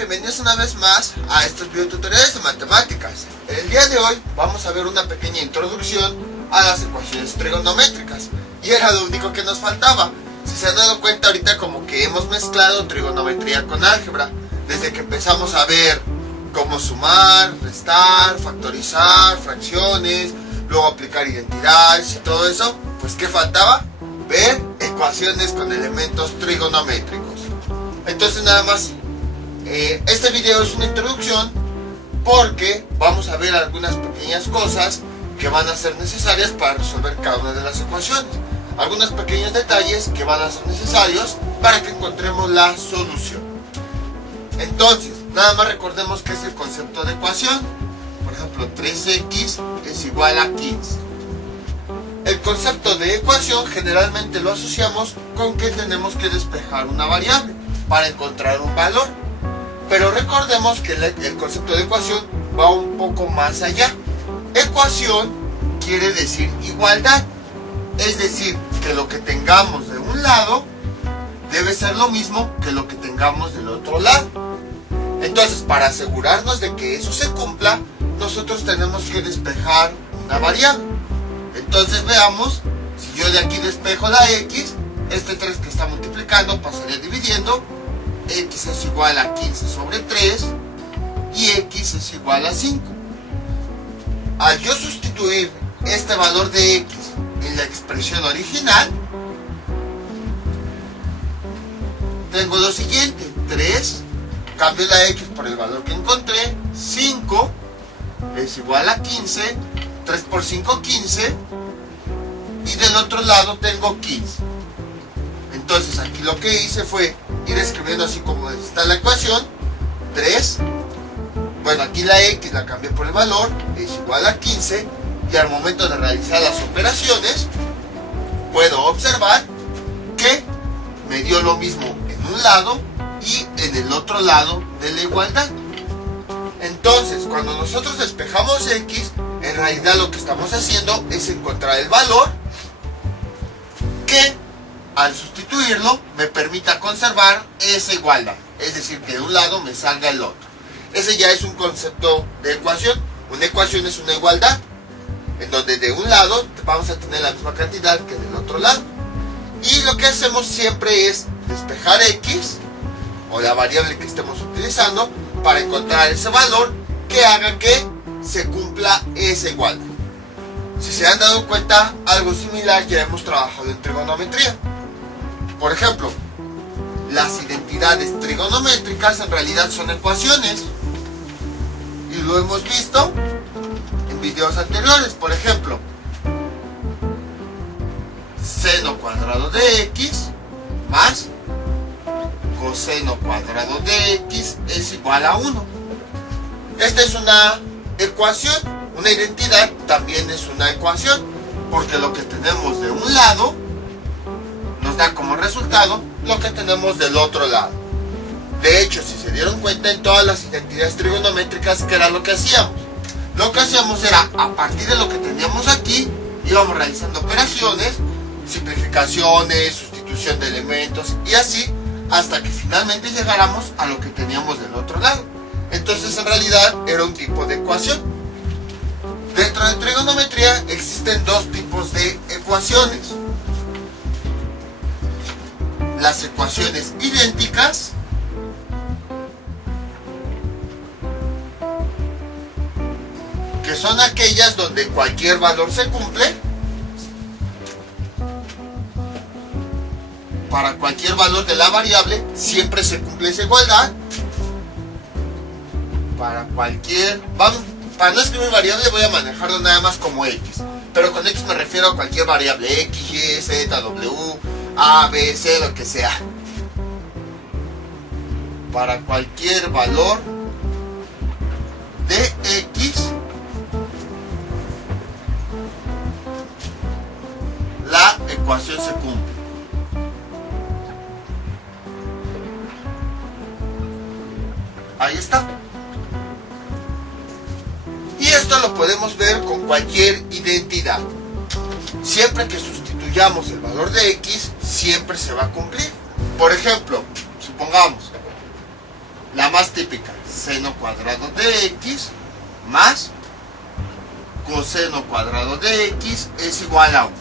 bienvenidos una vez más a estos videotutoriales de matemáticas. El día de hoy vamos a ver una pequeña introducción a las ecuaciones trigonométricas. Y era lo único que nos faltaba. Si se han dado cuenta, ahorita como que hemos mezclado trigonometría con álgebra. Desde que empezamos a ver cómo sumar, restar, factorizar, fracciones, luego aplicar identidades y todo eso, pues ¿qué faltaba? Ver ecuaciones con elementos trigonométricos. Entonces nada más, este video es una introducción porque vamos a ver algunas pequeñas cosas que van a ser necesarias para resolver cada una de las ecuaciones. Algunos pequeños detalles que van a ser necesarios para que encontremos la solución. Entonces, nada más recordemos qué es el concepto de ecuación. Por ejemplo, 3x es igual a 15. El concepto de ecuación generalmente lo asociamos con que tenemos que despejar una variable para encontrar un valor. Pero recordemos que el concepto de ecuación va un poco más allá. Ecuación quiere decir igualdad. Es decir, que lo que tengamos de un lado debe ser lo mismo que lo que tengamos del otro lado. Entonces, para asegurarnos de que eso se cumpla, nosotros tenemos que despejar una variable. Entonces veamos, si yo de aquí despejo la x, este 3 que está multiplicando pasaría dividiendo, x es igual a 15 sobre 3 y x es igual a 5. Al yo sustituir este valor de x en la expresión original, tengo lo siguiente: 3, cambio la x por el valor que encontré, 5 es igual a 15, 3 por 5, 15, y del otro lado tengo 15. Entonces aquí lo que hice fue ir escribiendo así como está la ecuación: 3, bueno, aquí la x la cambié por el valor, es igual a 15, y al momento de realizar las operaciones puedo observar que me dio lo mismo en un lado y en el otro lado de la igualdad. Entonces, cuando nosotros despejamos x, en realidad lo que estamos haciendo es encontrar el valor que al sustituirlo me permita conservar esa igualdad, es decir, que de un lado me salga el otro. Ese ya es un concepto de ecuación. Una ecuación es una igualdad en donde de un lado vamos a tener la misma cantidad que del otro lado, y lo que hacemos siempre es despejar x o la variable que estemos utilizando para encontrar ese valor que haga que se cumpla esa igualdad. Si se han dado cuenta, algo similar ya hemos trabajado en trigonometría. Por ejemplo, las identidades trigonométricas en realidad son ecuaciones, y lo hemos visto en videos anteriores. Por ejemplo, seno cuadrado de x más coseno cuadrado de x es igual a 1. Esta es una ecuación. Una identidad también es una ecuación, porque lo que tenemos de un lado nos da como resultado lo que tenemos del otro lado. De hecho, si se dieron cuenta, en todas las identidades trigonométricas, ¿qué era lo que hacíamos? Lo que hacíamos era, a partir de lo que teníamos aquí, íbamos realizando operaciones, simplificaciones, sustitución de elementos, y así hasta que finalmente llegáramos a lo que teníamos del otro lado. Entonces, en realidad, era un tipo de ecuación. Dentro de trigonometría existen dos tipos de ecuaciones: las ecuaciones idénticas que son aquellas donde cualquier valor se cumple. Para cualquier valor de la variable siempre se cumple esa igualdad. Para no escribir variable voy a manejarlo nada más como x, pero con x me refiero a cualquier variable: x, y, z, w, a, b, c, lo que sea. Para cualquier valor de x, la ecuación se cumple. Ahí está. Y esto lo podemos ver con cualquier identidad. Siempre que sustituyamos el valor de x, siempre se va a cumplir. Por ejemplo, supongamos La más típica, seno cuadrado de x más coseno cuadrado de x es igual a 1.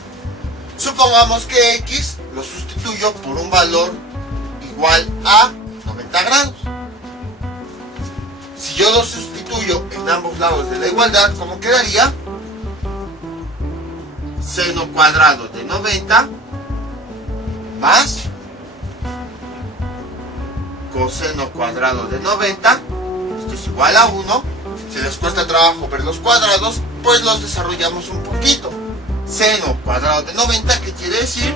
Supongamos que x lo sustituyo por un valor igual a 90 grados. Si yo lo sustituyo en ambos lados de la igualdad, ¿cómo quedaría? Seno cuadrado de 90 más coseno cuadrado de 90, esto es igual a 1. Si les cuesta trabajo ver los cuadrados, pues los desarrollamos un poquito. Seno cuadrado de 90, ¿qué quiere decir?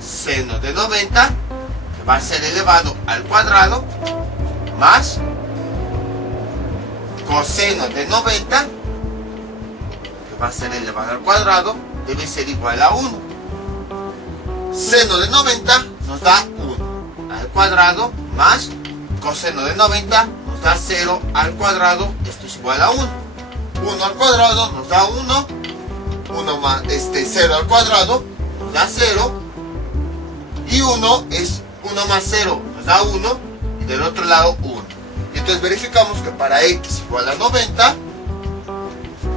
Seno de 90, que va a ser elevado al cuadrado, más coseno de 90, que va a ser elevado al cuadrado, debe ser igual a 1. Seno de 90 nos da 1 al cuadrado, más coseno de 90 nos da 0 al cuadrado, esto es igual a 1. 1 al cuadrado nos da 1, 1 más 0 al cuadrado nos da 0, y 1 es 1 más 0 nos da 1, y del otro lado 1. Y entonces verificamos que para x igual a 90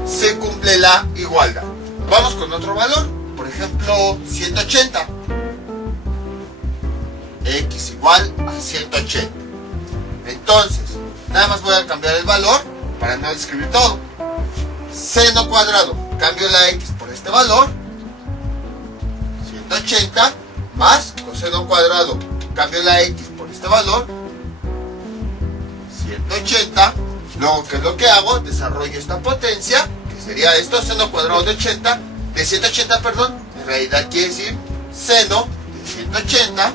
se cumple la igualdad. Vamos con otro valor, por ejemplo 180. X igual a 180. Entonces, nada más voy a cambiar el valor para no escribir todo. Seno cuadrado, cambio la x por este valor, 180, más coseno cuadrado, cambio la x por este valor, 180. Luego, ¿qué es lo que hago? Desarrollo esta potencia, que sería esto, seno cuadrado de 180, perdón. En realidad quiere decir seno de 180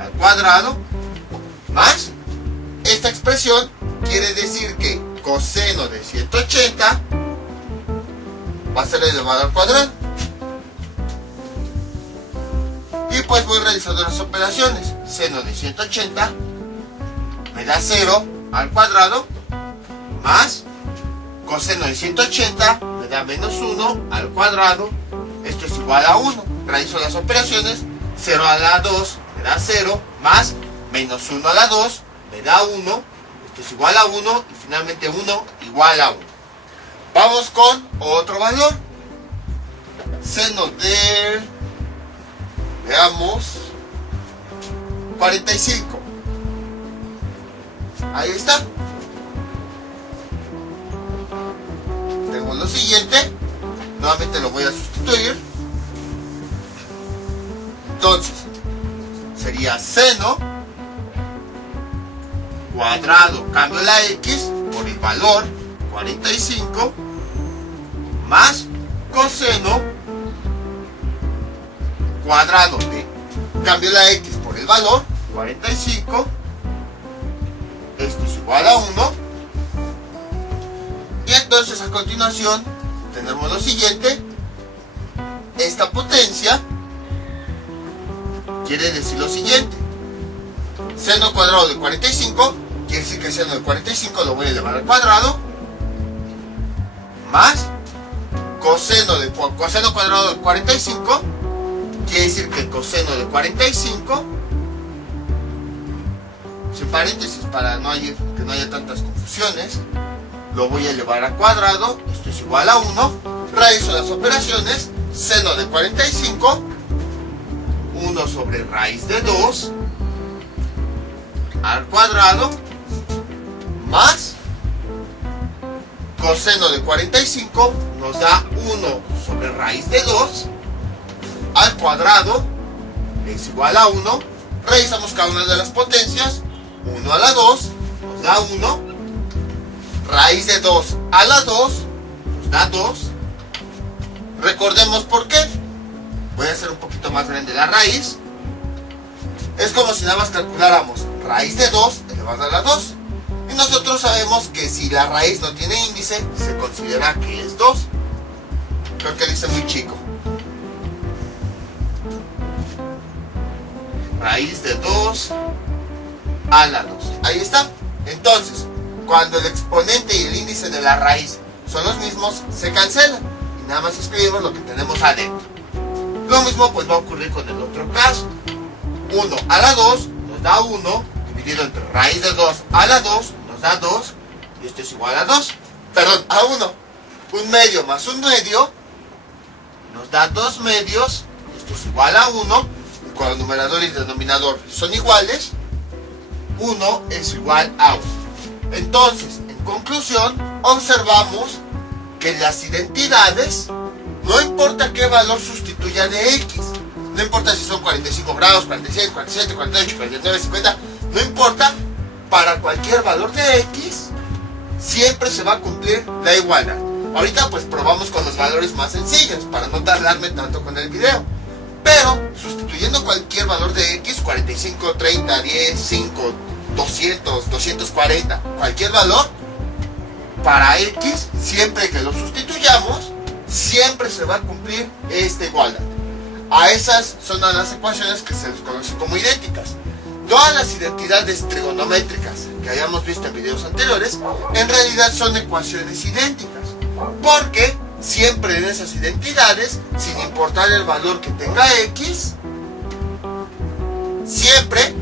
al cuadrado, más esta expresión quiere decir que coseno de 180 va a ser elevado al cuadrado. Y pues voy realizando las operaciones. Seno de 180 me da 0 al cuadrado, más coseno de 180 me da menos 1 al cuadrado, esto es igual a 1. Realizo las operaciones. 0 a la 2 me da 0, más menos 1 a la 2 me da 1, esto es igual a 1, y finalmente 1 igual a 1. Vamos con otro valor. Seno de, veamos, 45. Ahí está. Tengo lo siguiente. Nuevamente lo voy a sustituir. Entonces, sería seno cuadrado, cambio la x por el valor 45, más coseno cuadrado de, cambio la x por el valor 45, esto es igual a 1. Y entonces a continuación tenemos lo siguiente. Esta potencia quiere decir lo siguiente. Seno cuadrado de 45 quiere decir que el seno de 45 lo voy a elevar al cuadrado, más coseno cuadrado de 45 quiere decir que el coseno de 45, sin paréntesis para que no haya tantas confusiones, lo voy a elevar al cuadrado, esto es igual a 1. Realizo las operaciones. Seno de 45, 1 sobre raíz de 2 al cuadrado, más coseno de 45 nos da 1 sobre raíz de 2 al cuadrado, es igual a 1. Revisamos cada una de las potencias. 1 a la 2 nos da 1, raíz de 2 a la 2 nos da 2. Recordemos por qué. Voy a hacer un poquito más grande la raíz. Es como si nada más calculáramos raíz de 2 elevado a la 2. Y nosotros sabemos que si la raíz no tiene índice, se considera que es 2. Creo que dice muy chico. Raíz de 2 a la 2. Ahí está. Entonces, cuando el exponente y el índice de la raíz son los mismos, se cancelan. Y nada más escribimos lo que tenemos adentro. Lo mismo pues va a ocurrir con el otro caso. 1 a la 2 nos da 1, dividido entre raíz de 2 a la 2, nos da 2, y esto es igual a 2, perdón, a 1. Un medio más un medio, nos da 2 medios, esto es igual a 1, y cuando numerador y denominador son iguales, 1 es igual a 1. Entonces, en conclusión, observamos que las identidades, no importa qué valor sustituya de x, no importa si son 45 grados, 46, 47, 48, 49, 50, no importa, para cualquier valor de x, siempre se va a cumplir la igualdad. Ahorita pues probamos con los valores más sencillos, para no tardarme tanto con el video. Pero, sustituyendo cualquier valor de x, 45, 30, 10, 5, 200, 240, cualquier valor, para x, siempre que lo sustituyamos, siempre se va a cumplir esta igualdad. A esas son las ecuaciones que se les conoce como idénticas. Todas las identidades trigonométricas que hayamos visto en videos anteriores, en realidad son ecuaciones idénticas, porque siempre en esas identidades, sin importar el valor que tenga x, siempre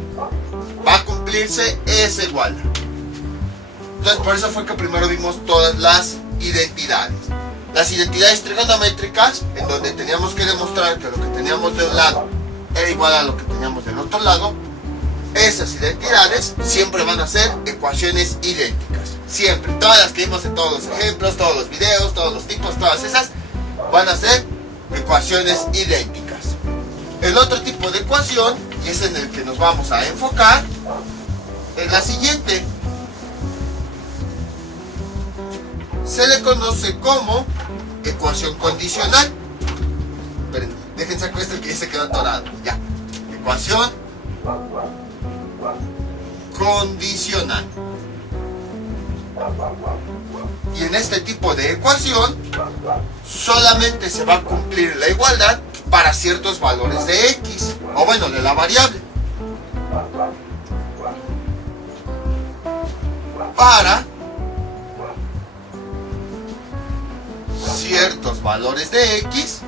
va a cumplirse esa igualdad. Entonces por eso fue que primero vimos todas las identidades. Las identidades trigonométricas, en donde teníamos que demostrar que lo que teníamos de un lado era igual a lo que teníamos del otro lado, esas identidades siempre van a ser ecuaciones idénticas. Siempre, todas las que vimos en todos los ejemplos, todos los videos, todos los tipos, todas esas van a ser ecuaciones idénticas. El otro tipo de ecuación, y es en el que nos vamos a enfocar, es la siguiente. Se le conoce como ecuación condicional. Esperen, dejen sacar esto que ya se quedó atorado. Ya. Ecuación condicional. Y en este tipo de ecuación solamente se va a cumplir la igualdad para ciertos valores de x, o bueno, de la variable. Para ciertos valores de x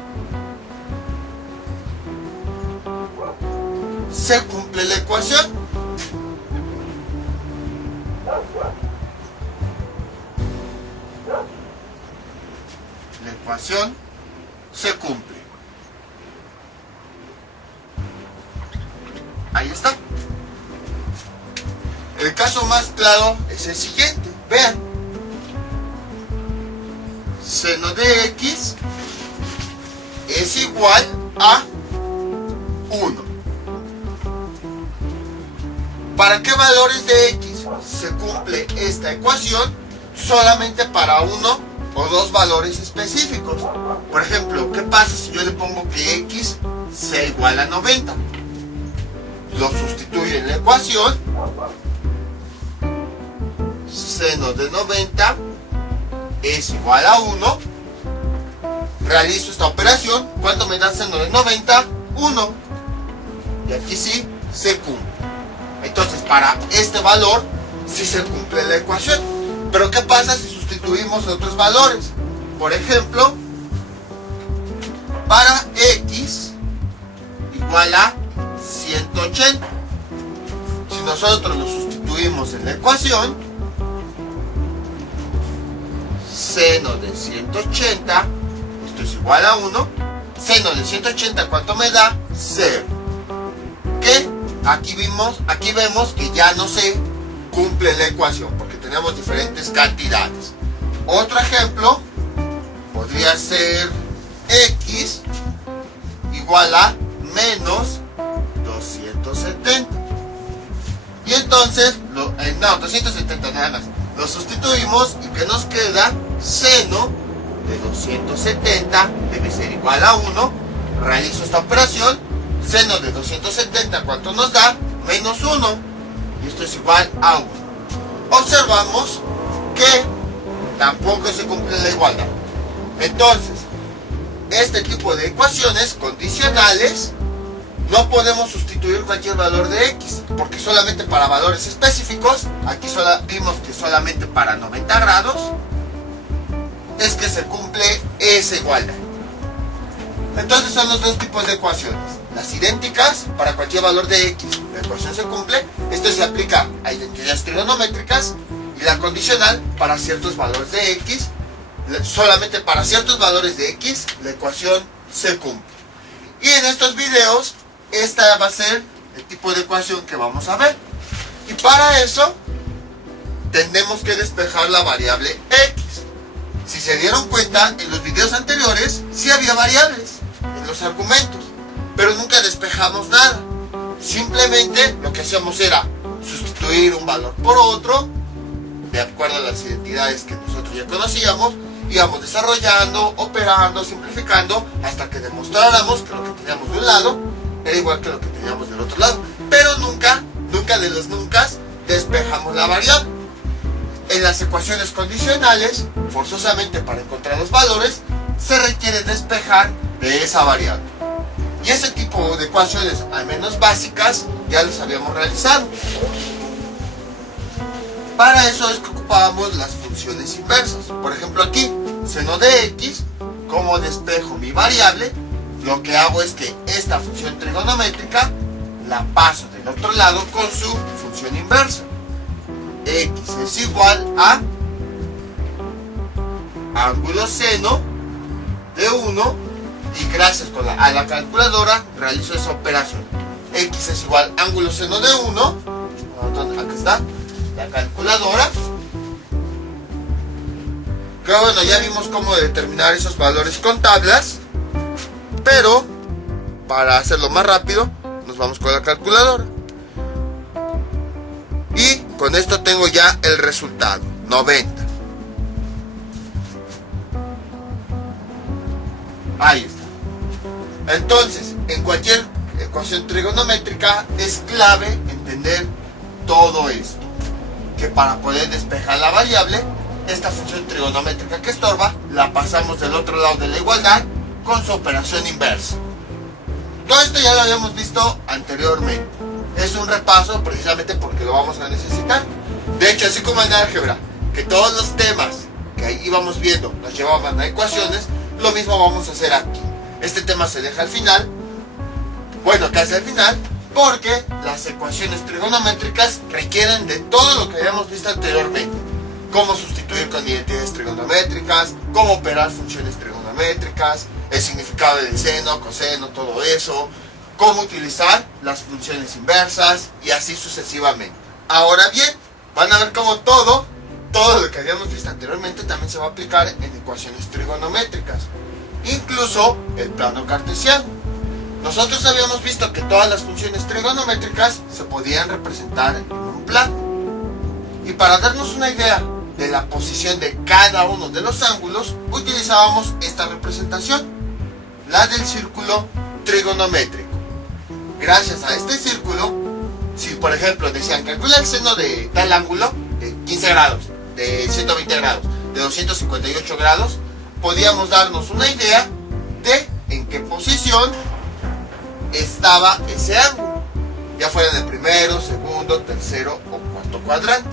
se cumple la ecuación. La ecuación se cumple. Ahí está. El caso más claro es el siguiente. Vean. Seno de x es igual a 1. ¿Para qué valores de x se cumple esta ecuación? Solamente para uno o dos valores específicos. Por ejemplo, ¿qué pasa si yo le pongo que x sea igual a 90? Lo sustituyo en la ecuación. Seno de 90 es igual a 1. Realizo esta operación. ¿Cuánto me da seno de 90? 1. Y aquí sí se cumple. Entonces para este valor sí se cumple la ecuación. Pero ¿qué pasa si sustituimos otros valores? Por ejemplo, para x igual a 180. Si nosotros lo sustituimos en la ecuación, seno de 180, esto es igual a 1, seno de 180, ¿cuánto me da? 0. ¿Qué? Aquí vemos que ya no se cumple la ecuación, porque tenemos diferentes cantidades. Otro ejemplo podría ser x igual a menos 270. Y entonces, 270 nada más. Lo sustituimos y ¿qué nos queda? Seno de 270 debe ser igual a 1. Realizo esta operación. Seno de 270, ¿cuánto nos da? Menos 1. Y esto es igual a 1. Observamos que tampoco se cumple la igualdad. Entonces, este tipo de ecuaciones condicionales no podemos sustituir cualquier valor de x, porque solamente para valores específicos, aquí vimos que solamente para 90 grados es que se cumple esa igualdad. Entonces son los dos tipos de ecuaciones: las idénticas para cualquier valor de x, la ecuación se cumple. Esto se aplica a identidades trigonométricas y la condicional para ciertos valores de x. Solamente para ciertos valores de x la ecuación se cumple. Y en estos videos esta va a ser el tipo de ecuación que vamos a ver. Y para eso tenemos que despejar la variable x. Si se dieron cuenta, en los videos anteriores sí había variables en los argumentos, pero nunca despejamos nada. Simplemente lo que hacíamos era sustituir un valor por otro, de acuerdo a las identidades que nosotros ya conocíamos. Íbamos desarrollando, operando, simplificando, hasta que demostráramos que lo que teníamos de un lado era igual que lo que teníamos del otro lado. Pero nunca de los nunca, despejamos la variable. En las ecuaciones condicionales, forzosamente para encontrar los valores, se requiere despejar de esa variable. Y ese tipo de ecuaciones, al menos básicas, ya los habíamos realizado. Para eso es que ocupábamos las funciones inversas. Por ejemplo aquí, seno de x, como despejo mi variable, lo que hago es que esta función trigonométrica la paso del otro lado con su función inversa. X es igual a ángulo seno de 1 y gracias a la calculadora realizo esa operación. X es igual a ángulo seno de 1, aquí está la calculadora. Que bueno, ya vimos cómo determinar esos valores con tablas, pero para hacerlo más rápido nos vamos con la calculadora. Y con esto tengo ya el resultado, 90. Ahí está. Entonces, en cualquier ecuación trigonométrica es clave entender todo esto. Que para poder despejar la variable, esta función trigonométrica que estorba, la pasamos del otro lado de la igualdad con su operación inversa. Todo esto ya lo habíamos visto anteriormente. Es un repaso precisamente porque lo vamos a necesitar. De hecho, así como en álgebra, que todos los temas que ahí íbamos viendo nos llevaban a ecuaciones, lo mismo vamos a hacer aquí. Este tema se deja al final, bueno, casi al final, porque las ecuaciones trigonométricas requieren de todo lo que habíamos visto anteriormente. Cómo sustituir con identidades trigonométricas, cómo operar funciones trigonométricas, el significado del seno, coseno, todo eso, cómo utilizar las funciones inversas y así sucesivamente. Ahora bien, van a ver cómo todo lo que habíamos visto anteriormente también se va a aplicar en ecuaciones trigonométricas, incluso el plano cartesiano. Nosotros habíamos visto que todas las funciones trigonométricas se podían representar en un plano. Y para darnos una idea de la posición de cada uno de los ángulos, utilizábamos esta representación, la del círculo trigonométrico. Gracias a este círculo, si por ejemplo decían calcula el seno de tal ángulo, de 15 grados, de 120 grados, de 258 grados, podíamos darnos una idea de en qué posición estaba ese ángulo, ya fuera en el primero, segundo, tercero o cuarto cuadrante.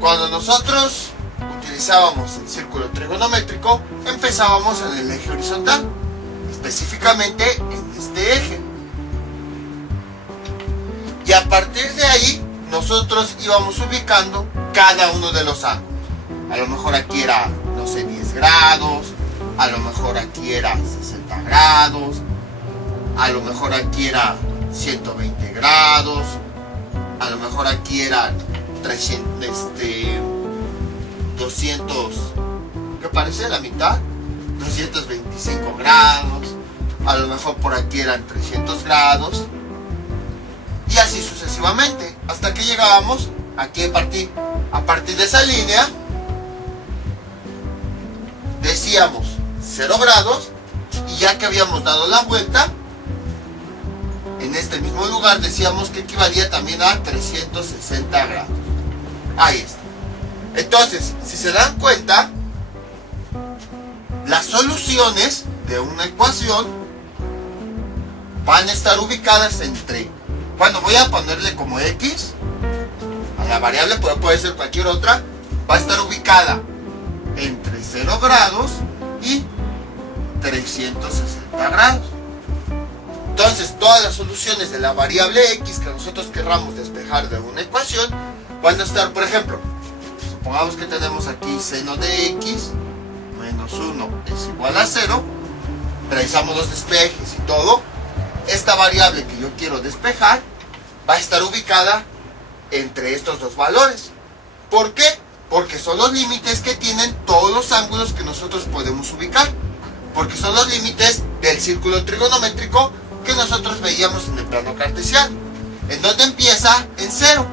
Cuando nosotros utilizábamos el círculo trigonométrico, empezábamos en el eje horizontal, específicamente en este eje. Y a partir de ahí, nosotros íbamos ubicando cada uno de los ángulos. A lo mejor aquí era, no sé, 10 grados, a lo mejor aquí era 60 grados, a lo mejor aquí era 120 grados, a lo mejor aquí era 200, ¿qué parece? La mitad, 225 grados, a lo mejor por aquí eran 300 grados, y así sucesivamente, hasta que llegábamos aquí a partir de esa línea, decíamos 0 grados, y ya que habíamos dado la vuelta, en este mismo lugar decíamos que equivalía también a 360 grados. Ahí está. Entonces, si se dan cuenta, las soluciones de una ecuación van a estar ubicadas entre, bueno, voy a ponerle como X a la variable, puede ser cualquier otra, va a estar ubicada entre 0 grados y 360 grados. Entonces, todas las soluciones de la variable x que nosotros querramos despejar de una ecuación van a estar, por ejemplo, supongamos que tenemos aquí seno de x menos 1 es igual a 0. Realizamos los despejes y todo. Esta variable que yo quiero despejar va a estar ubicada entre estos dos valores. ¿Por qué? Porque son los límites que tienen todos los ángulos que nosotros podemos ubicar. Porque son los límites del círculo trigonométrico que nosotros veíamos en el plano cartesiano. ¿En dónde empieza? En 0.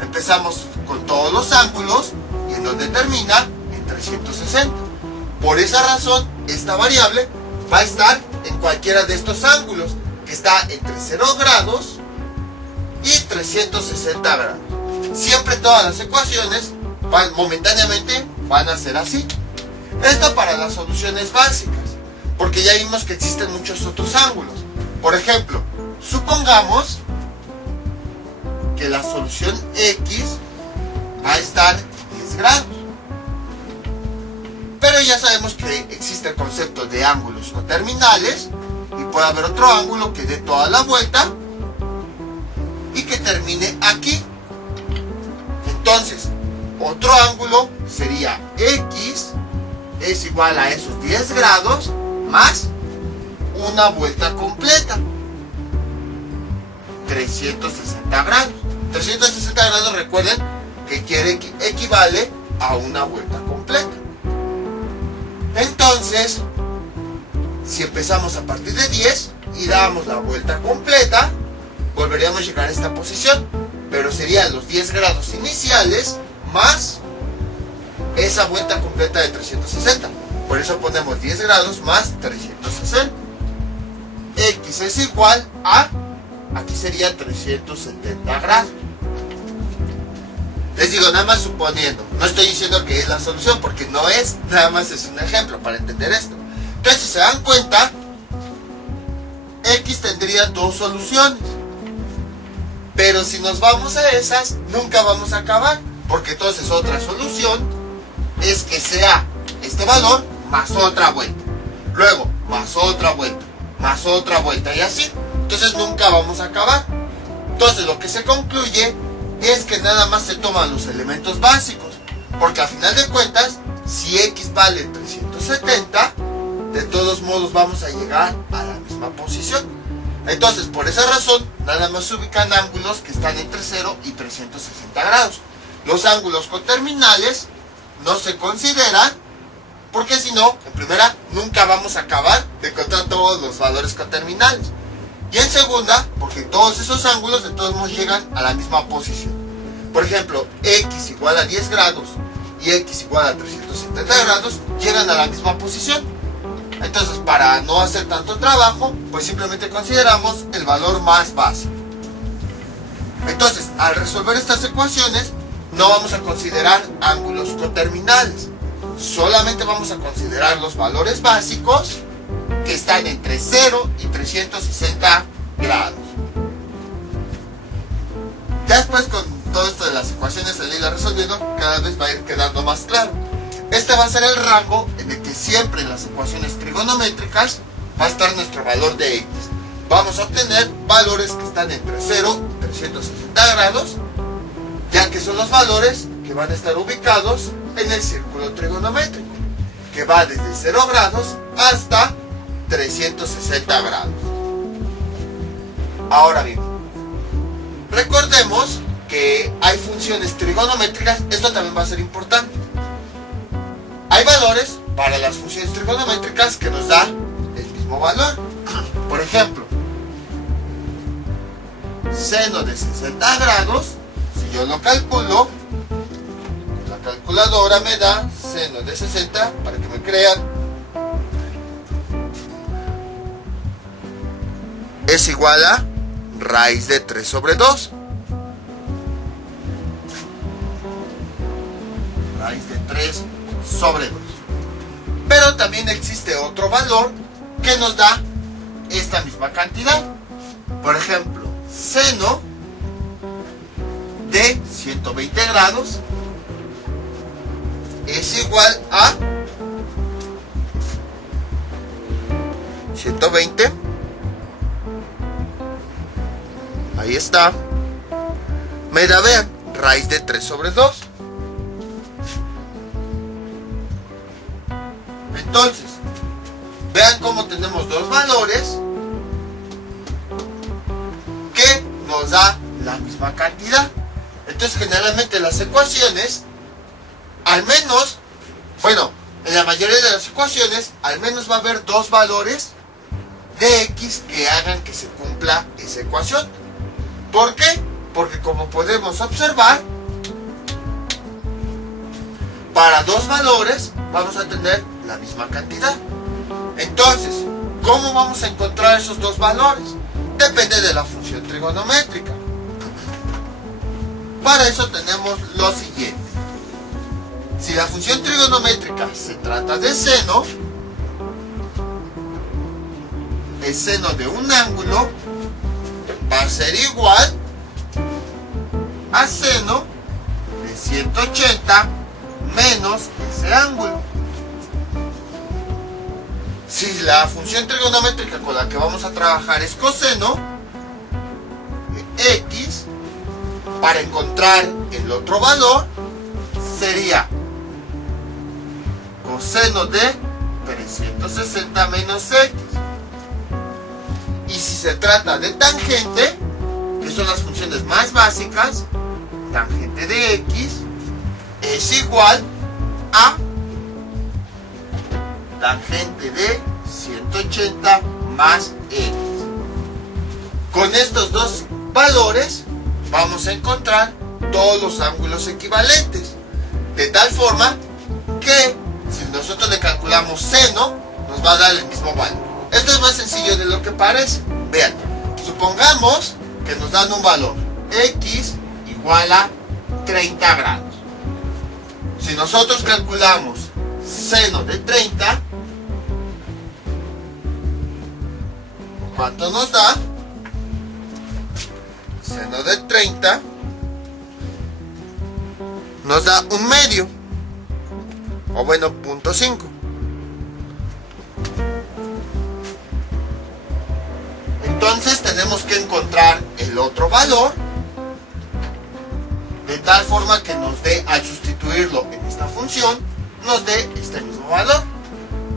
Empezamos con todos los ángulos y en donde termina en 360. Por esa razón, esta variable va a estar en cualquiera de estos ángulos, que está entre 0 grados y 360 grados. Siempre todas las ecuaciones momentáneamente van a ser así. Esto para las soluciones básicas, porque ya vimos que existen muchos otros ángulos. Por ejemplo, supongamos que la solución x va a estar 10 grados. Pero ya sabemos que existe el concepto de ángulos coterminales y puede haber otro ángulo que dé toda la vuelta y que termine aquí. Entonces, otro ángulo sería x es igual a esos 10 grados más una vuelta completa, 360 grados. 360 grados, recuerden que equivale a una vuelta completa. Entonces, si empezamos a partir de 10 y damos la vuelta completa, volveríamos a llegar a esta posición, pero serían los 10 grados iniciales más esa vuelta completa de 360. Por eso ponemos 10 grados más 360. X es igual a, aquí sería 370 grados. Les digo, nada más suponiendo, no estoy diciendo que es la solución, porque no es, nada más es un ejemplo para entender esto. Entonces, si se dan cuenta, X tendría dos soluciones. Pero si nos vamos a esas, nunca vamos a acabar, porque entonces otra solución es que sea este valor más otra vuelta, luego más otra vuelta, más otra vuelta y así. Entonces nunca vamos a acabar. Entonces lo que se concluye es que nada más se toman los elementos básicos, porque al final de cuentas, si x vale 370, de todos modos vamos a llegar a la misma posición. Entonces, por esa razón, nada más se ubican ángulos que están entre 0 y 360 grados. Los ángulos coterminales no se consideran, porque si no, en primera, nunca vamos a acabar de encontrar todos los valores coterminales. Y en segunda, porque todos esos ángulos de todos modos llegan a la misma posición. Por ejemplo, x igual a 10 grados y x igual a 370 grados llegan a la misma posición. Entonces, para no hacer tanto trabajo, pues simplemente consideramos el valor más básico. Entonces, al resolver estas ecuaciones, no vamos a considerar ángulos coterminales. Solamente vamos a considerar los valores básicos que están entre 0 y 360 grados. Ya después, con todo esto de las ecuaciones, al irlas resolviendo, cada vez va a ir quedando más claro. Este va a ser el rango en el que siempre en las ecuaciones trigonométricas va a estar nuestro valor de x. Vamos a obtener valores que están entre 0 y 360 grados, ya que son los valores que van a estar ubicados en el círculo trigonométrico, que va desde 0 grados hasta 360 grados. Ahora bien, recordemos que hay funciones trigonométricas. Esto también va a ser importante. Hay valores para las funciones trigonométricas que nos da el mismo valor. Por ejemplo, seno de 60 grados, si yo lo calculo, la calculadora me da seno de 60, para que me crean, es igual a raíz de 3 sobre 2. Raíz de 3 sobre 2. Pero también existe otro valor que nos da esta misma cantidad. Por ejemplo, seno de 120 grados es igual a 120 ahí está, me da, vean, raíz de 3 sobre 2. Entonces, vean cómo tenemos dos valores que nos da la misma cantidad. Entonces, generalmente las ecuaciones, al menos, bueno, en la mayoría de las ecuaciones, al menos va a haber dos valores de x que hagan que se cumpla esa ecuación. ¿Por qué? Porque como podemos observar, para dos valores vamos a tener la misma cantidad. Entonces, ¿cómo vamos a encontrar esos dos valores? Depende de la función trigonométrica. Para eso tenemos lo siguiente. Si la función trigonométrica se trata de seno, el seno de un ángulo va a ser igual a seno de 180 menos ese ángulo. Si la función trigonométrica con la que vamos a trabajar es coseno, x, para encontrar el otro valor, sería coseno de 360 menos x. Y si se trata de tangente, que son las funciones más básicas, tangente de x es igual a tangente de 180 más x. Con estos dos valores vamos a encontrar todos los ángulos equivalentes, de tal forma que si nosotros le calculamos seno, nos va a dar el mismo valor. Esto es más sencillo de lo que parece. Vean, supongamos que nos dan un valor x igual a 30 grados. Si nosotros calculamos seno de 30, ¿cuánto nos da? Seno de 30 nos da un medio, o bueno, 0.5. Entonces tenemos que encontrar el otro valor de tal forma que nos dé, al sustituirlo en esta función, nos dé este mismo valor.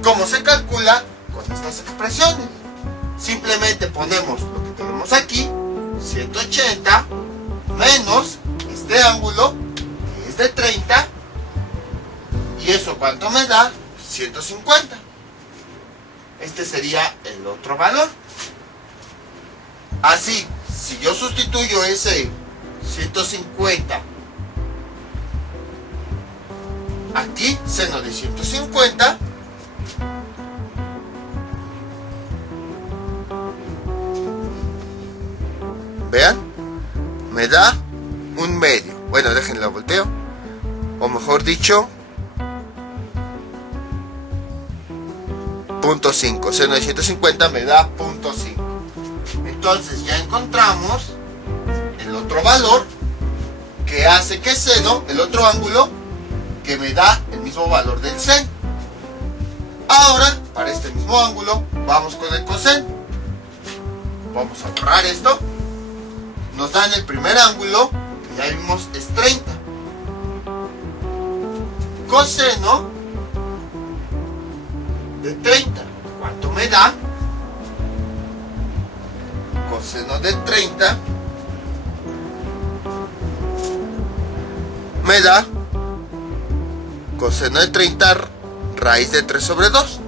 ¿Cómo se calcula? Con estas expresiones. Simplemente ponemos lo que tenemos aquí, 180 menos este ángulo, que es de 30, y eso ¿cuánto me da? 150. Este sería el otro valor. Así, si yo sustituyo ese 150 aquí, seno de 150, vean, me da un medio. Bueno, déjenlo volteo, o mejor dicho, 0.5. Seno de 150 me da 0.5. Entonces ya encontramos el otro valor que hace que seno, el otro ángulo, que me da el mismo valor del seno. Ahora, para este mismo ángulo, vamos con el coseno. Vamos a borrar esto. Nos dan el primer ángulo, que ya vimos es 30. Coseno de 30, ¿cuánto me da? Coseno de 30 me da coseno de 30 raíz de 3 sobre 2.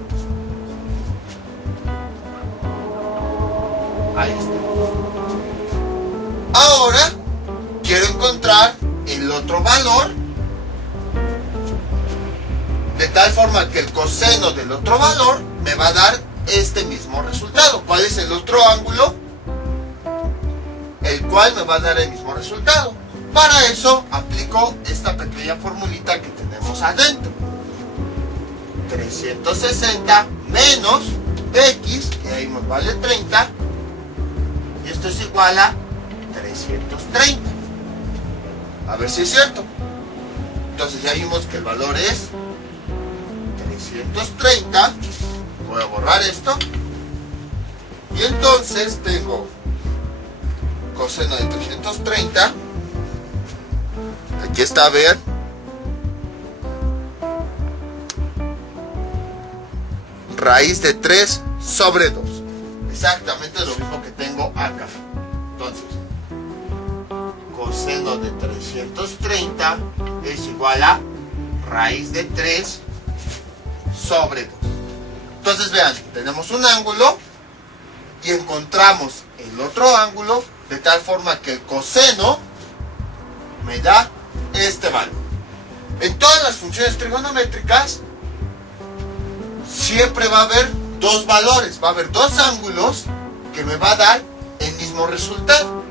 Ahí está. Ahora quiero encontrar el otro valor de tal forma que el coseno del otro valor me va a dar este mismo resultado. ¿Cuál es el otro ángulo? El cual me va a dar el mismo resultado. Para eso aplico esta pequeña formulita que tenemos adentro. 360 menos x, que ahí nos vale 30, y esto es igual a 330. A ver si es cierto. Entonces ya vimos que el valor es 330. Voy a borrar esto. Y entonces tengo coseno de 330. Aquí está, a ver. Raíz de 3 sobre 2. Exactamente lo mismo que tengo acá. Entonces, coseno de 330 es igual a raíz de 3 sobre 2. Entonces vean, tenemos un ángulo y encontramos el otro ángulo de tal forma que el coseno me da este valor. En todas las funciones trigonométricas siempre va a haber dos valores, va a haber dos ángulos que me va a dar el mismo resultado.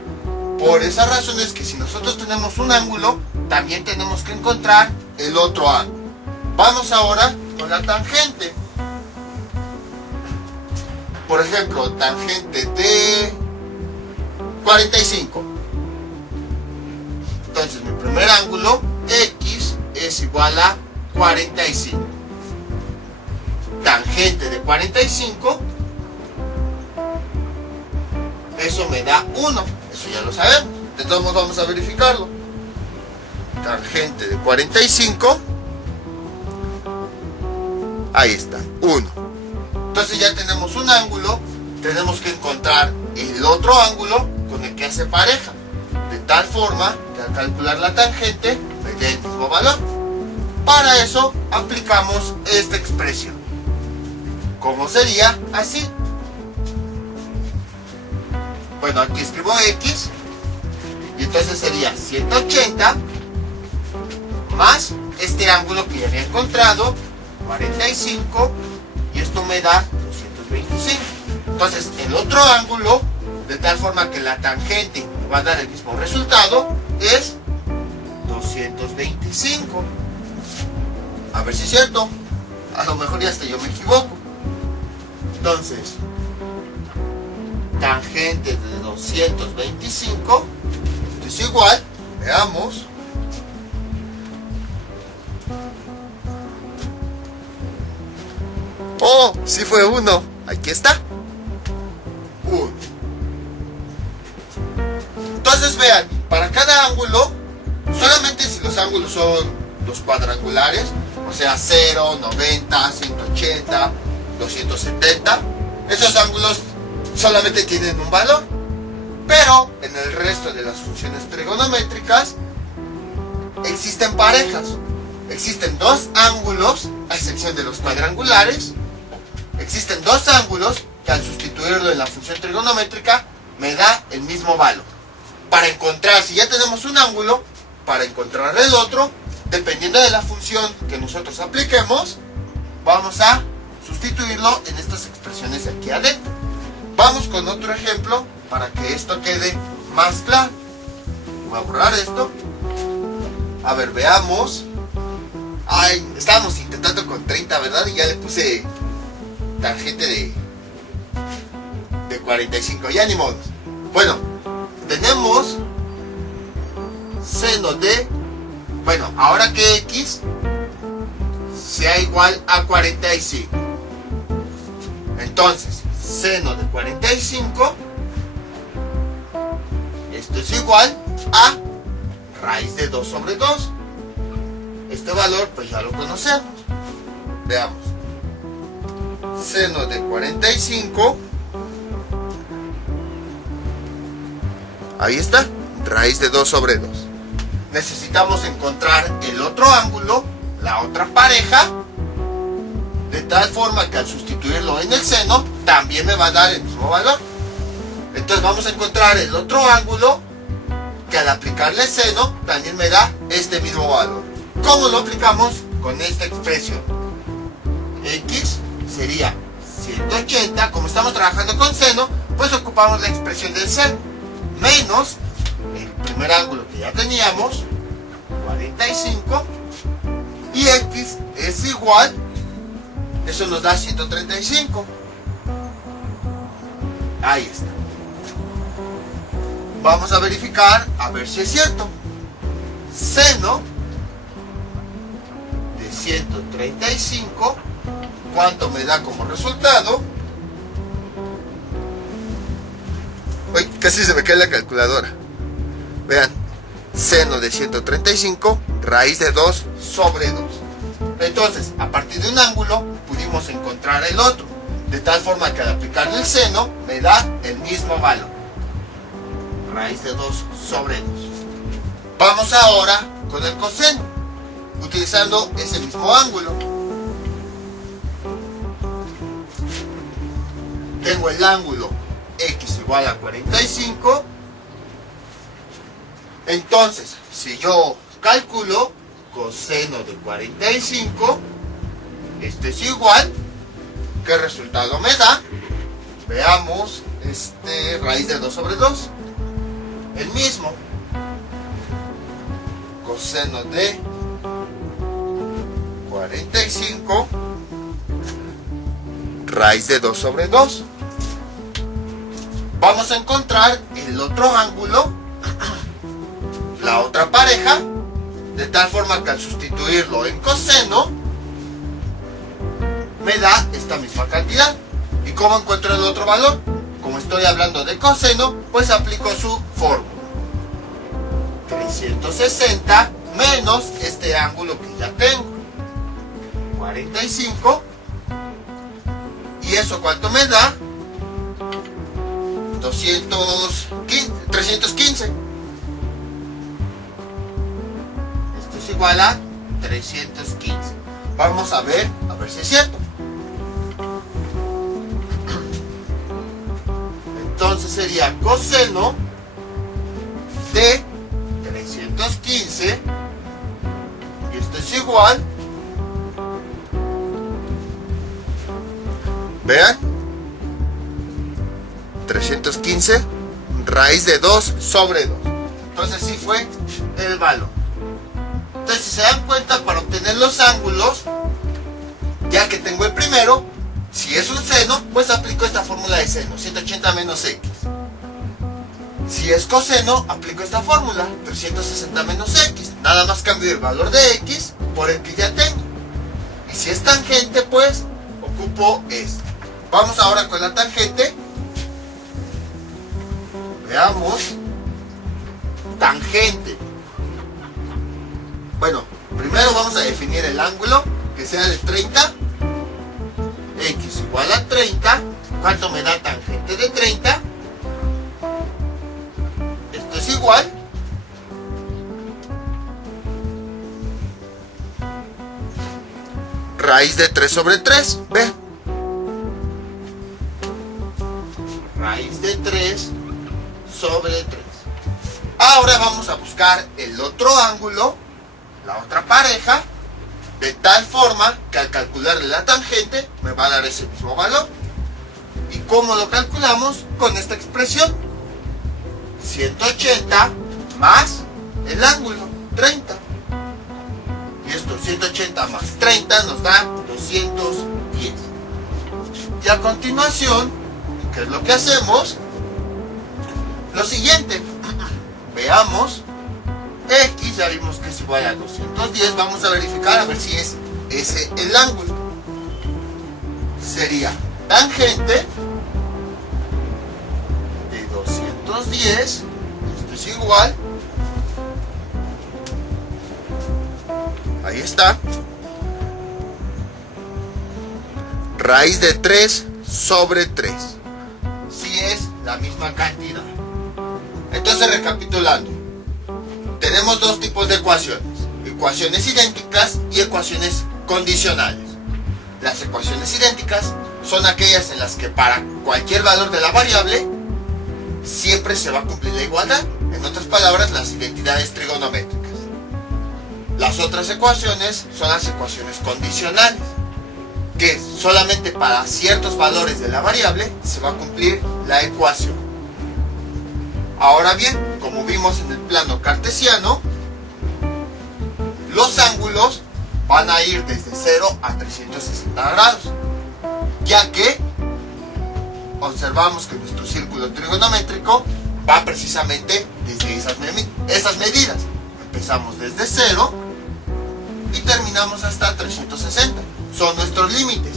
Por esa razón es que si nosotros tenemos un ángulo, también tenemos que encontrar el otro ángulo. Vamos ahora con la tangente. Por ejemplo, tangente de 45. Entonces mi primer ángulo, X, es igual a 45. Tangente de 45, eso me da 1. Eso ya lo sabemos. De todos modos vamos a verificarlo. Tangente de 45, ahí está, 1. Entonces ya tenemos un ángulo, tenemos que encontrar el otro ángulo con el que hace pareja, de tal forma que al calcular la tangente me dé el mismo valor. Para eso aplicamos esta expresión. ¿Cómo sería? Así. Bueno, aquí escribo X y entonces sería 180 más este ángulo que ya había encontrado, 45, y esto me da 225. Entonces el otro ángulo, de tal forma que la tangente me va a dar el mismo resultado, es 225. A ver si es cierto. A lo mejor ya hasta yo me equivoco. Entonces, tangente de 225, esto es igual, veamos. Oh, sí fue 1. Aquí está. 1. Entonces vean, para cada ángulo, solamente si los ángulos son los cuadrangulares, o sea 0, 90, 180, 270, esos ángulos solamente tienen un valor. Pero en el resto de las funciones trigonométricas existen parejas. Existen dos ángulos, a excepción de los cuadrangulares. Existen dos ángulos que al sustituirlo en la función trigonométrica me da el mismo valor. Para encontrar, si ya tenemos un ángulo, para encontrar el otro, dependiendo de la función que nosotros apliquemos, vamos a sustituirlo en estas expresiones de aquí adentro. Vamos con otro ejemplo para que esto quede más claro. Voy a borrar esto. A ver, veamos. Ay, estábamos intentando con 30, ¿verdad? Y ya le puse tangente de 45. Ya ni modo. Bueno, tenemos seno de... Bueno, ahora que X sea igual a 45. Entonces, seno de 45, esto es igual a raíz de 2 sobre 2. Este valor pues ya lo conocemos. Veamos. Seno de 45, ahí está, raíz de 2 sobre 2. Necesitamos encontrar el otro ángulo, la otra pareja, de tal forma que al sustituirlo en el seno también me va a dar el mismo valor. Entonces vamos a encontrar el otro ángulo que al aplicarle seno también me da este mismo valor. ¿Cómo lo aplicamos? Con esta expresión. X sería 180, como estamos trabajando con seno, pues ocupamos la expresión del seno, menos el primer ángulo que ya teníamos, 45, y X es igual, eso nos da 135. Ahí está. Vamos a verificar a ver si es cierto. Seno de 135, ¿cuánto me da como resultado? Uy, casi se me cae la calculadora. Vean, seno de 135, raíz de 2 sobre 2. Entonces, a partir de un ángulo, pudimos encontrar el otro. De tal forma que al aplicarle el seno, me da el mismo valor. Raíz de 2 sobre 2. Vamos ahora con el coseno, utilizando ese mismo ángulo. Tengo el ángulo x igual a 45. Entonces, si yo calculo coseno de 45, esto es igual, ¿qué resultado me da? Veamos, raíz de 2 sobre 2, el mismo. Coseno de 45, raíz de 2 sobre 2. Vamos a encontrar el otro ángulo, la otra pareja, de tal forma que al sustituirlo en coseno, me da esta misma cantidad. ¿Y cómo encuentro el otro valor? Como estoy hablando de coseno, pues aplico su fórmula. 360 menos este ángulo que ya tengo, 45. ¿Y eso cuánto me da? 315. Esto es igual a 315. Vamos a ver si es cierto. Entonces sería coseno de 315, y esto es igual, vean, 315 raíz de 2 sobre 2. Entonces sí fue el valor. Entonces, si se dan cuenta, para obtener los ángulos, ya que tengo el primero, si es un seno, pues aplico esta fórmula de seno, 180 menos x. Si es coseno, aplico esta fórmula, 360 menos x. Nada más cambio el valor de x por el que ya tengo. Y si es tangente, pues ocupo esto. Vamos ahora con la tangente. Veamos. Tangente. Bueno, primero vamos a definir el ángulo, que sea de 30. X igual a 30. ¿Cuánto me da tangente de 30? Esto es igual. Raíz de 3 sobre 3. Ve. Raíz de 3 sobre 3. Ahora vamos a buscar el otro ángulo, la otra pareja, de tal forma que al calcularle la tangente me va a dar ese mismo valor. ¿Y cómo lo calculamos? Con esta expresión, 180 más el ángulo, 30. Y esto, 180 más 30 nos da 210. Y a continuación, ¿qué es lo que hacemos? Lo siguiente, veamos, x ya vimos que es igual a 210, vamos a verificar a ver si es ese el ángulo. Sería tangente de 210, esto es igual, ahí está, raíz de 3 sobre 3. Si es la misma cantidad. Entonces, recapitulando, tenemos dos tipos de ecuaciones: ecuaciones idénticas y ecuaciones condicionales. Las ecuaciones idénticas son aquellas en las que para cualquier valor de la variable siempre se va a cumplir la igualdad, en otras palabras, las identidades trigonométricas. Las otras ecuaciones son las ecuaciones condicionales, que solamente para ciertos valores de la variable se va a cumplir la ecuación. Ahora bien, como vimos en el plano cartesiano, los ángulos van a ir desde 0 a 360 grados, ya que observamos que nuestro círculo trigonométrico va precisamente desde esas medidas. Empezamos desde 0 y terminamos hasta 360. Son nuestros límites.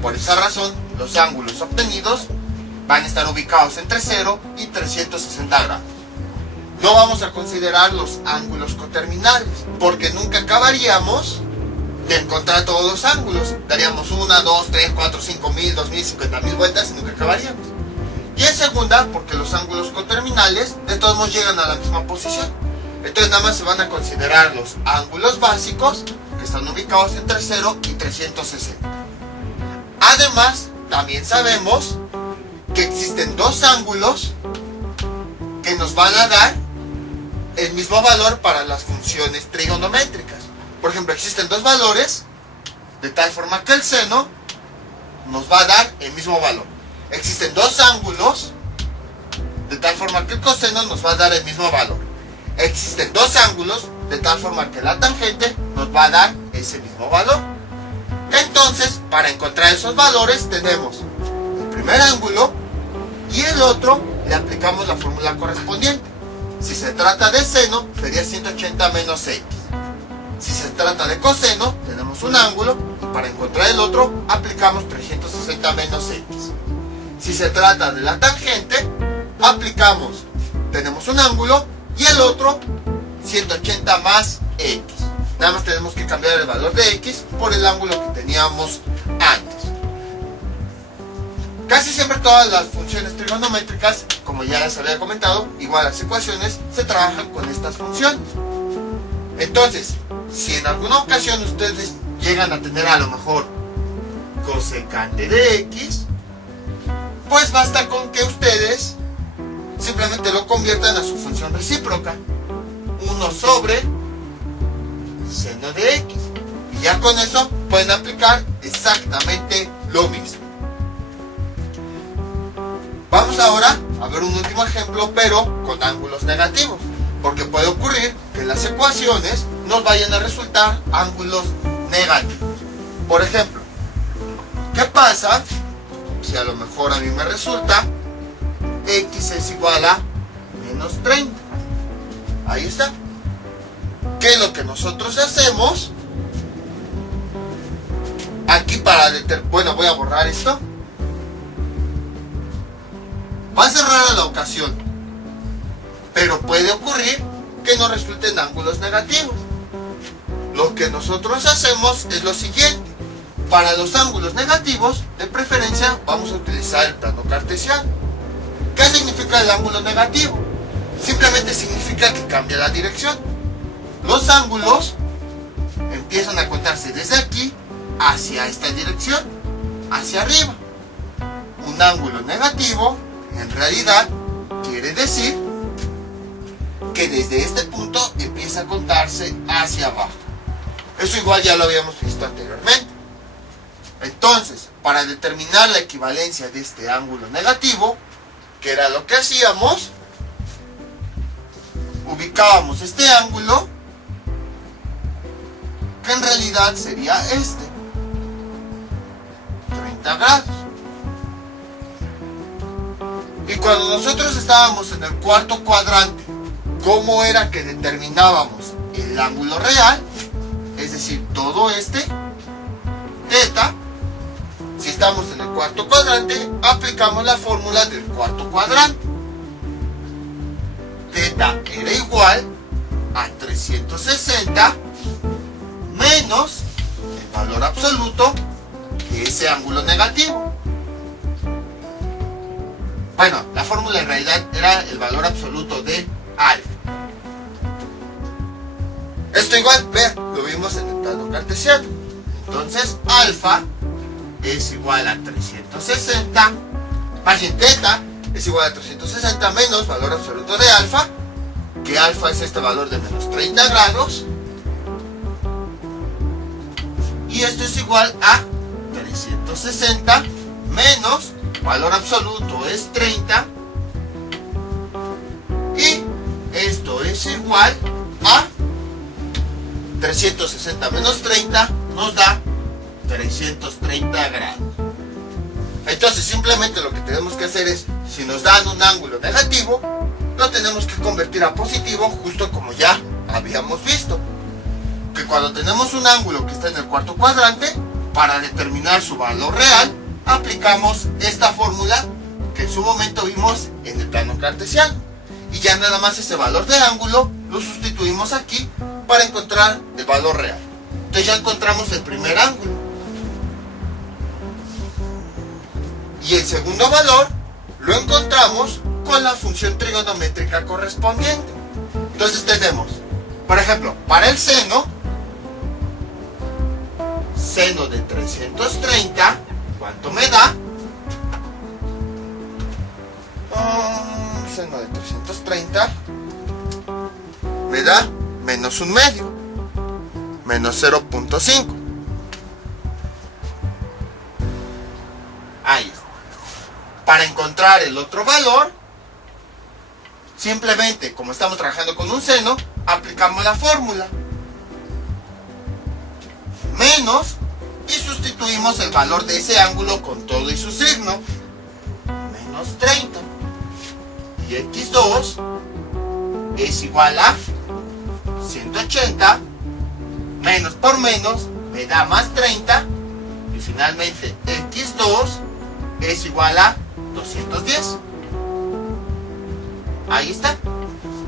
Por esa razón, los ángulos obtenidos van a estar ubicados entre 0 y 360 grados. No vamos a considerar los ángulos coterminales, porque nunca acabaríamos de encontrar todos los ángulos. Daríamos 1, 2, 3, 4, 5 mil, 2000, 50 mil vueltas y nunca acabaríamos. Y en segunda, porque los ángulos coterminales de todos modos llegan a la misma posición. Entonces nada más se van a considerar los ángulos básicos que están ubicados entre 0 y 360. Además, también sabemos que existen dos ángulos que nos van a dar el mismo valor para las funciones trigonométricas. Por ejemplo, existen dos valores de tal forma que el seno nos va a dar el mismo valor. Existen dos ángulos de tal forma que el coseno nos va a dar el mismo valor. Existen dos ángulos de tal forma que la tangente nos va a dar ese mismo valor. Entonces, para encontrar esos valores tenemos el primer ángulo y el otro le aplicamos la fórmula correspondiente. Si se trata de seno, sería 180 menos x. Si se trata de coseno, tenemos un ángulo y para encontrar el otro aplicamos 360 menos x. Si se trata de la tangente, tenemos un ángulo y el otro 180 más x. Nada más tenemos que cambiar el valor de x por el ángulo que teníamos antes. Casi siempre todas las funciones trigonométricas, como ya les había comentado, igual las ecuaciones, se trabajan con estas funciones. Entonces, si en alguna ocasión ustedes llegan a tener a lo mejor cosecante de x, pues basta con que ustedes simplemente lo conviertan a su función recíproca, 1 sobre seno de x, y ya con eso pueden aplicar exactamente lo mismo. Vamos ahora a ver un último ejemplo, pero con ángulos negativos, porque puede ocurrir que las ecuaciones nos vayan a resultar ángulos negativos. Por ejemplo, ¿qué pasa si a lo mejor a mí me resulta x es igual a menos 30? Ahí está. ¿Qué es lo que nosotros hacemos? Aquí para determinar, bueno, voy a borrar esto. Va a ser rara la ocasión, pero puede ocurrir que nos resulten ángulos negativos. Lo que nosotros hacemos es lo siguiente. Para los ángulos negativos, de preferencia, vamos a utilizar el plano cartesiano. ¿Qué significa el ángulo negativo? Simplemente significa que cambia la dirección. Los ángulos empiezan a contarse desde aquí hacia esta dirección, hacia arriba. Un ángulo negativo, en realidad, quiere decir que desde este punto empieza a contarse hacia abajo. Eso igual ya lo habíamos visto anteriormente. Entonces, para determinar la equivalencia de este ángulo negativo, ¿qué era lo que hacíamos? Ubicábamos este ángulo, que en realidad sería este, 30 grados. Y cuando nosotros estábamos en el cuarto cuadrante, ¿cómo era que determinábamos el ángulo real? Es decir, todo este, θ. Si estamos en el cuarto cuadrante, aplicamos la fórmula del cuarto cuadrante. θ era igual a 360 menos el valor absoluto de ese ángulo negativo. Bueno, la fórmula en realidad era el valor absoluto de alfa. Esto igual, vean, lo vimos en el plano cartesiano. Entonces, alfa es igual a 360, más bien θ es igual a 360 menos valor absoluto de alfa, que alfa es este valor de menos 30 grados, y esto es igual a 360 menos valor absoluto es 30, y esto es igual a 360 menos 30 nos da 330 grados. Entonces simplemente lo que tenemos que hacer es, si nos dan un ángulo negativo, lo tenemos que convertir a positivo, justo como ya habíamos visto. Que cuando tenemos un ángulo que está en el cuarto cuadrante, para determinar su valor real, aplicamos esta fórmula que en su momento vimos en el plano cartesiano. Y ya nada más ese valor de ángulo lo sustituimos aquí para encontrar el valor real. Entonces ya encontramos el primer ángulo. Y el segundo valor lo encontramos con la función trigonométrica correspondiente. Entonces tenemos, por ejemplo, para el seno de 330, ¿cuánto me da? Seno de 330 me da menos un medio, menos 0.5. Ahí está. Para encontrar el otro valor, simplemente, como estamos trabajando con un seno, aplicamos la fórmula. Menos, y sustituimos el valor de ese ángulo con todo y su signo. Menos 30. Y x2 es igual a 180. Menos por menos me da más 30. Y finalmente x2 es igual a 210. Ahí está.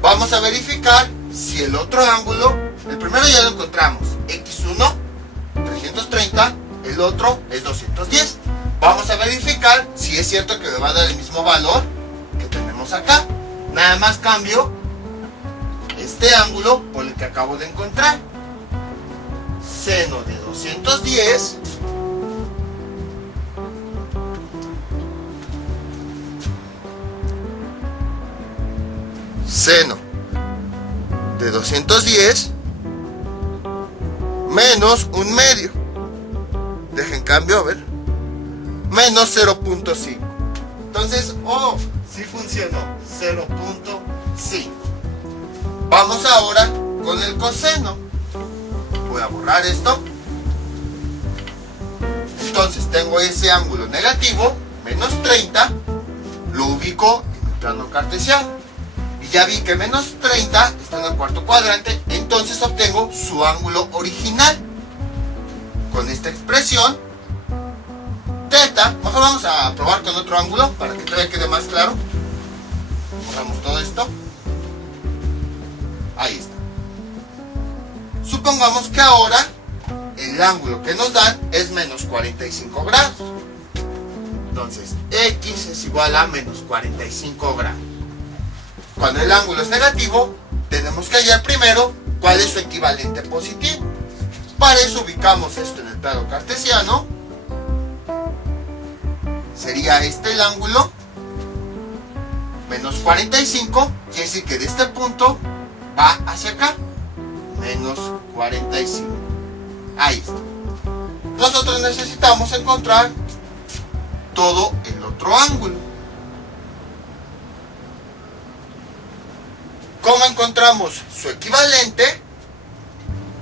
Vamos a verificar si el otro ángulo, el primero ya lo encontramos, x1, 330, el otro es 210. Vamos a verificar si es cierto que me va a dar el mismo valor que tenemos acá. Nada más cambio este ángulo por el que acabo de encontrar. Seno de 210 seno de 210 menos un medio. Dejen cambio, a ver. Menos 0.5. Entonces, sí funcionó. 0.5. Vamos ahora con el coseno. Voy a borrar esto. Entonces tengo ese ángulo negativo, menos 30. Lo ubico en el plano cartesiano. Y ya vi que menos 30 está en el cuarto cuadrante. Entonces obtengo su ángulo original. Con esta expresión, teta, mejor vamos a probar con otro ángulo para que todavía quede más claro. Borramos todo esto. Ahí está. Supongamos que ahora el ángulo que nos dan es menos 45 grados. Entonces, x es igual a menos 45 grados. Cuando el ángulo es negativo, tenemos que hallar primero cuál es su equivalente positivo. Para eso ubicamos esto en el plano cartesiano. Sería este el ángulo. Menos 45, quiere decir que de este punto va hacia acá. Menos 45. Ahí está. Nosotros necesitamos encontrar todo el otro ángulo. ¿Cómo encontramos su equivalente?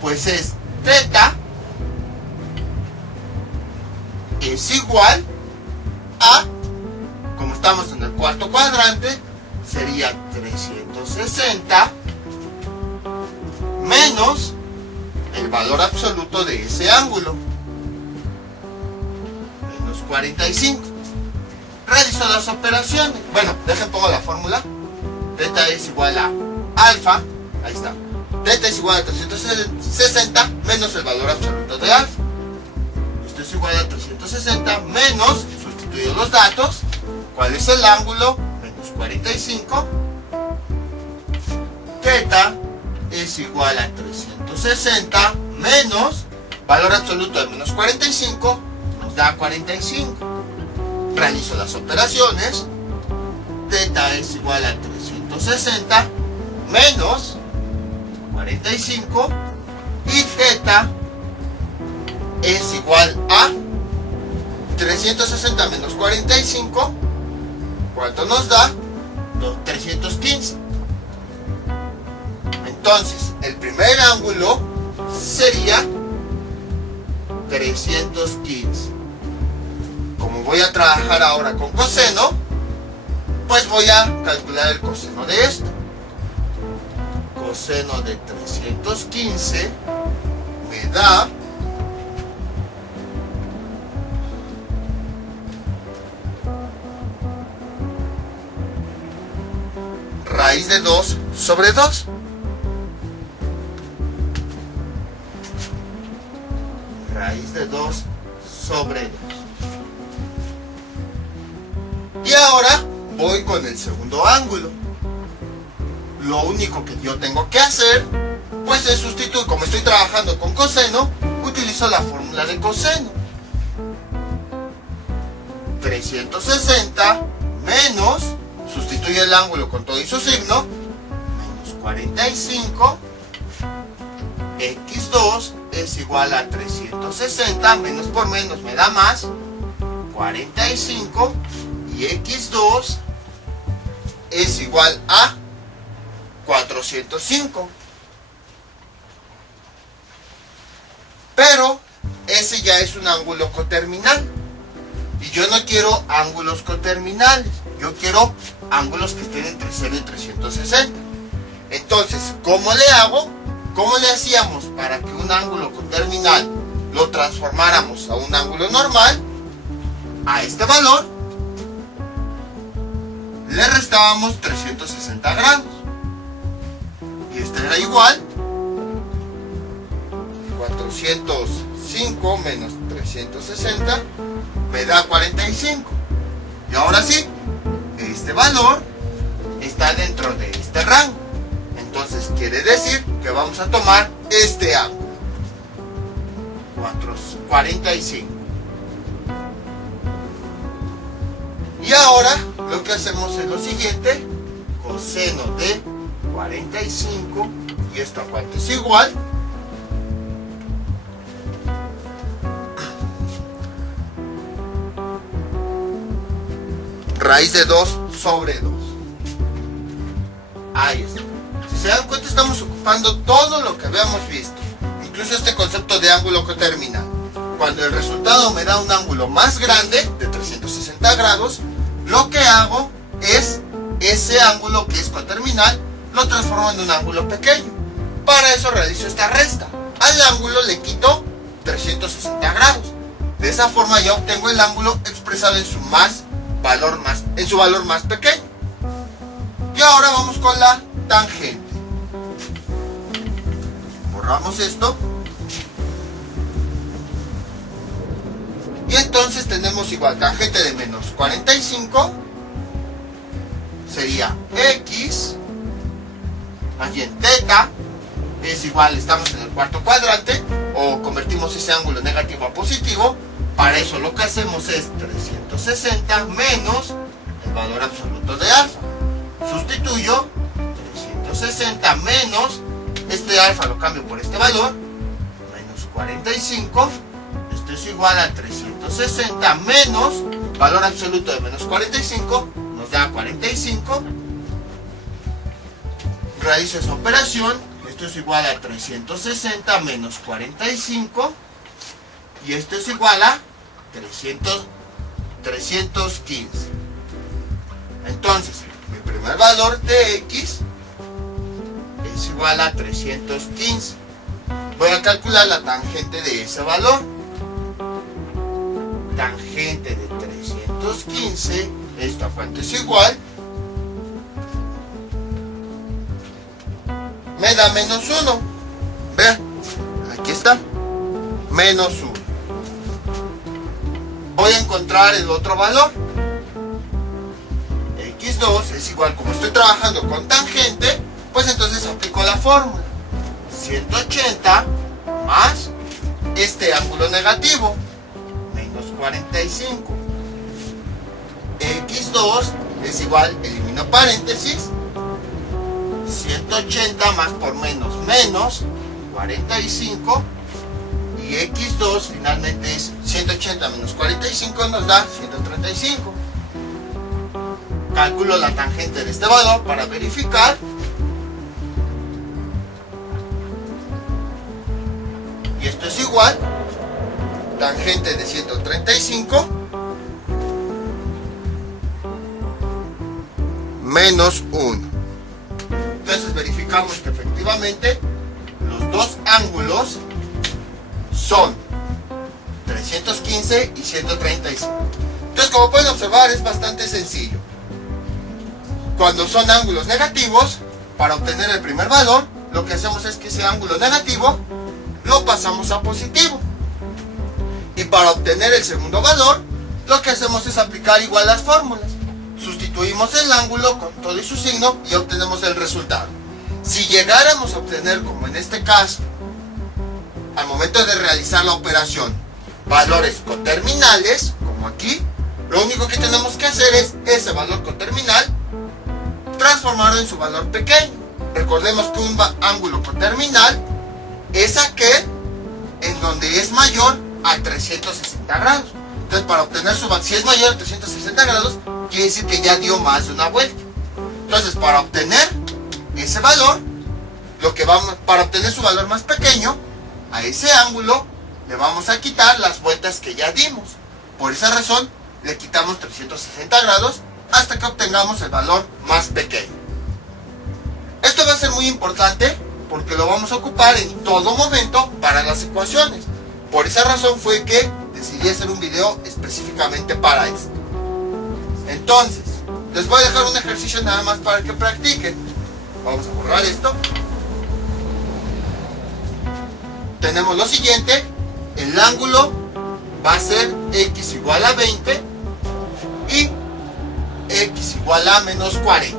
Pues es teta es igual a, como estamos en el cuarto cuadrante, sería 360 menos el valor absoluto de ese ángulo, menos 45. Realizo las operaciones. Bueno, dejen pongo la fórmula. Teta es igual a alfa, ahí está. Teta es igual a 360 menos el valor absoluto de alfa. Esto es igual a 360 menos, sustituyo los datos. ¿Cuál es el ángulo? Menos 45. Teta es igual a 360 menos valor absoluto de menos 45, nos da 45. Realizo las operaciones. Teta es igual a 360 menos 45 y teta es igual a 360 menos 45. ¿Cuánto nos da? 315. Entonces, el primer ángulo sería 315. Como voy a trabajar ahora con coseno, pues voy a calcular el coseno de esto. Coseno de 315 me da 0.3 raíz de 2 sobre 2. Raíz de 2 sobre 2. Y ahora voy con el segundo ángulo. Lo único que yo tengo que hacer, pues es sustituir. Como estoy trabajando con coseno, utilizo la fórmula de coseno. 360 menos, sustituye el ángulo con todo y su signo, menos 45, x2 es igual a 360, menos por menos me da más, 45, y x2 es igual a 405. Pero ese ya es un ángulo coterminal. Y yo no quiero ángulos coterminales. Yo quiero ángulos que estén entre 0 y 360. Entonces, ¿cómo le hago? ¿Cómo le hacíamos para que un ángulo coterminal lo transformáramos a un ángulo normal? A este valor le restábamos 360 grados. Y este era igual 405 menos 360 me da 45. Y ahora sí, este valor está dentro de este rango. Entonces quiere decir que vamos a tomar este ángulo, 45. Y ahora lo que hacemos es lo siguiente: coseno de 45, y esto a cuánto es igual, raíz de 2 sobre 2. Ahí está. Si se dan cuenta, estamos ocupando todo lo que habíamos visto, incluso este concepto de ángulo coterminal. Cuando el resultado me da un ángulo más grande, de 360 grados, lo que hago es ese ángulo que es coterminal, lo transformo en un ángulo pequeño. Para eso realizo esta resta. Al ángulo le quito 360 grados. De esa forma ya obtengo el ángulo expresado en su valor más pequeño. Y ahora vamos con la tangente. Borramos esto. Y entonces tenemos igual tangente de menos 45 sería x, más bien teta es igual, estamos en el cuarto cuadrante, o convertimos ese ángulo negativo a positivo. Para eso lo que hacemos es 360 menos el valor absoluto de alfa. Sustituyo 360 menos este alfa, lo cambio por este valor, menos 45. Esto es igual a 360 menos valor absoluto de menos 45, nos da 45. Realizo esa operación. Esto es igual a 360 menos 45, y esto es igual a 315. Entonces, mi primer valor de x es igual a 315. Voy a calcular la tangente de ese valor. Tangente de 315, ¿esto a cuánto es igual? Me da menos 1. Vean, aquí está, menos 1. Voy a encontrar el otro valor. x2 es igual, como estoy trabajando con tangente, pues entonces aplico la fórmula. 180 más este ángulo negativo, menos 45. x2 es igual, elimino paréntesis, 180 más por menos, menos 45, y x2 finalmente es 180 menos 45, nos da 135. Calculo la tangente de este valor para verificar, y esto es igual, tangente de 135 menos 1. Entonces verificamos que efectivamente los dos ángulos son 315 y 135. Entonces, como pueden observar, es bastante sencillo. Cuando son ángulos negativos, para obtener el primer valor, lo que hacemos es que ese ángulo negativo lo pasamos a positivo. Y para obtener el segundo valor, lo que hacemos es aplicar igual las fórmulas. Sustituimos el ángulo con todo y su signo y obtenemos el resultado. Si llegáramos a obtener, como en este caso, al momento de realizar la operación, valores coterminales, como aquí, lo único que tenemos que hacer es ese valor coterminal transformarlo en su valor pequeño. Recordemos que un ángulo coterminal es aquel en donde es mayor a 360 grados. Entonces, para obtener su valor, si es mayor a 360 grados, quiere decir que ya dio más de una vuelta. Entonces, para obtener ese valor, para obtener su valor más pequeño, a ese ángulo le vamos a quitar las vueltas que ya dimos. Por esa razón, le quitamos 360 grados hasta que obtengamos el valor más pequeño. Esto va a ser muy importante porque lo vamos a ocupar en todo momento para las ecuaciones. Por esa razón fue que decidí hacer un video específicamente para esto. Entonces, les voy a dejar un ejercicio nada más para que practiquen. Vamos a borrar esto. Tenemos lo siguiente: el ángulo va a ser x igual a 20 y x igual a menos 40.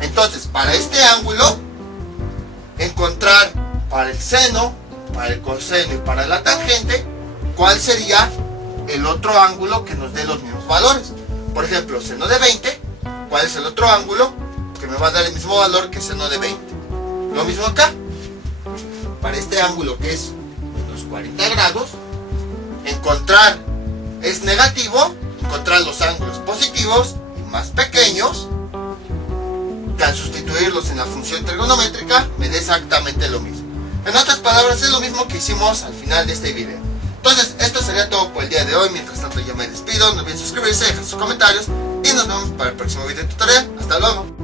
Entonces, para este ángulo, encontrar para el seno, para el coseno y para la tangente, cuál sería el otro ángulo que nos dé los mismos valores. Por ejemplo, seno de 20, ¿cuál es el otro ángulo que me va a dar el mismo valor que seno de 20? Lo mismo acá. Para este ángulo que es menos 40 grados, encontrar es negativo, encontrar los ángulos positivos y más pequeños, que al sustituirlos en la función trigonométrica me dé exactamente lo mismo. En otras palabras, es lo mismo que hicimos al final de este video. Entonces, esto sería todo por el día de hoy. Mientras tanto, yo me despido. No olviden suscribirse, dejar sus comentarios y nos vemos para el próximo video tutorial. Hasta luego.